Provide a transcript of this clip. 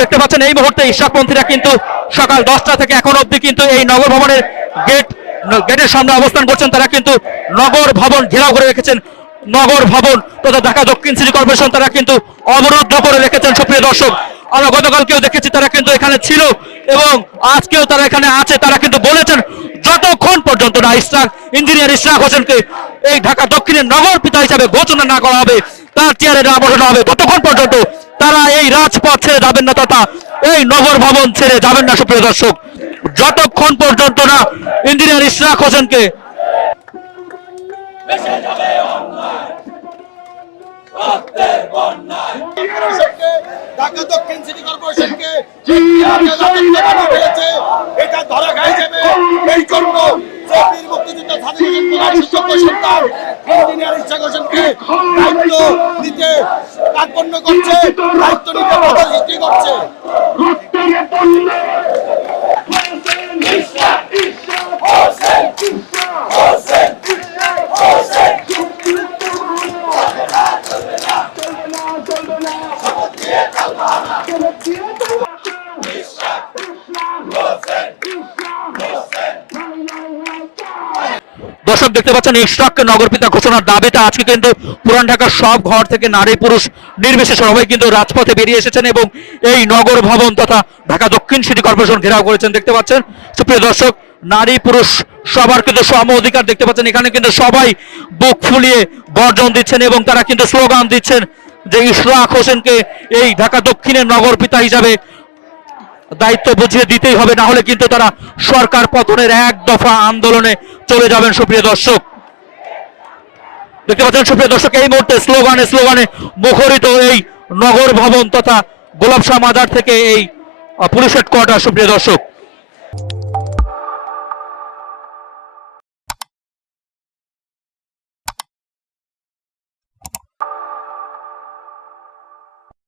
দেখতে পাচ্ছেন এই মুহূর্তে ইশরাকপন্থীরা কিন্তু সকাল 10টা থেকে এখন অবধি কিন্তু এই নগর ভবনের গেটের সামনে অবস্থান করছেন। তারা কিন্তু নগর ভবন ঘেরাও করে রেখেছেন। নগর ভবন তথা ঢাকা দক্ষিণ সিটি কর্পোরেশন তারা কিন্তু অবরুদ্ধ করে রেখেছেন। সুপ্রিয় দর্শক, আমরা গতকালকেও দেখেছি তারা কিন্তু এখানে ছিল এবং আজকেও তারা এখানে আছে। তারা কিন্তু বলেছেন যতক্ষণ পর্যন্ত না ইঞ্জিনিয়ার ইশরাক হোসেনকে এই ঢাকা দক্ষিণের নগর পিতা হিসাবে ঘোষণা না করা হবে, তার চেয়ারে না বসানো হবে, ততক্ষণ পর্যন্ত তারা এই রাজপথ ছেড়ে যাবেন না তথা এই নগর ভবন ছেড়ে যাবেন না। সুপ্রিয় দর্শক, যতক্ষণ পর্যন্ত না ইঞ্জিনিয়ার ইশরাক হোসেনকে ঢাকা দক্ষিণ সিটি কর্পোরেশনকে এটা ধরা খাই যাবে। এই জন্য বীর মুক্তিযুদ্ধ স্বাধীন সন্তান ইঞ্জিনিয়ার ইশরাক হোসেনকে দায়িত্ব নিতে কার্পণ্য করছে, দায়িত্ব নিতে বাধা সৃষ্টি করছে। দর্শক দেখতে পাচ্ছেন ইশরাককে নগরপিতা ঘোষণার দাবিতে আজকে কিন্তু পুরান ঢাকার সব ঘর থেকে নারী পুরুষ নির্বিশেষে সবাই কিন্তু রাজপথে বেরিয়ে এসেছেন এবং এই নগর ভবন তথা ঢাকা দক্ষিণ সিটি কর্পোরেশন ঘেরাও করেছেন। দেখতে পাচ্ছেন সুপ্রিয় দর্শক, নারী পুরুষ সবার কিন্তু সম অধিকার। দেখতে পাচ্ছেন এখানে কিন্তু সবাই বুক ফুলিয়ে গর্জন দিচ্ছেন এবং তারা কিন্তু স্লোগান দিচ্ছেন যে ইশরাক হোসেনকে এই ঢাকা দক্ষিণের নগরপিতা হিসাবে দায়িত্ব বুঝিয়ে দিতেই হবে, না হলে কিন্তু তারা সরকার পতনের এক দফা আন্দোলনে চলে যাবেন। সুপ্রিয় দর্শক দেখতে পাচ্ছেন সুপ্রিয় দর্শক, এই মুহূর্তে স্লোগানে মুখরিত এই নগর ভবন তথা গোলাপ শাহ মাজার থেকে এই পুলিশ হেডকোয়ার্টার। সুপ্রিয় দর্শক।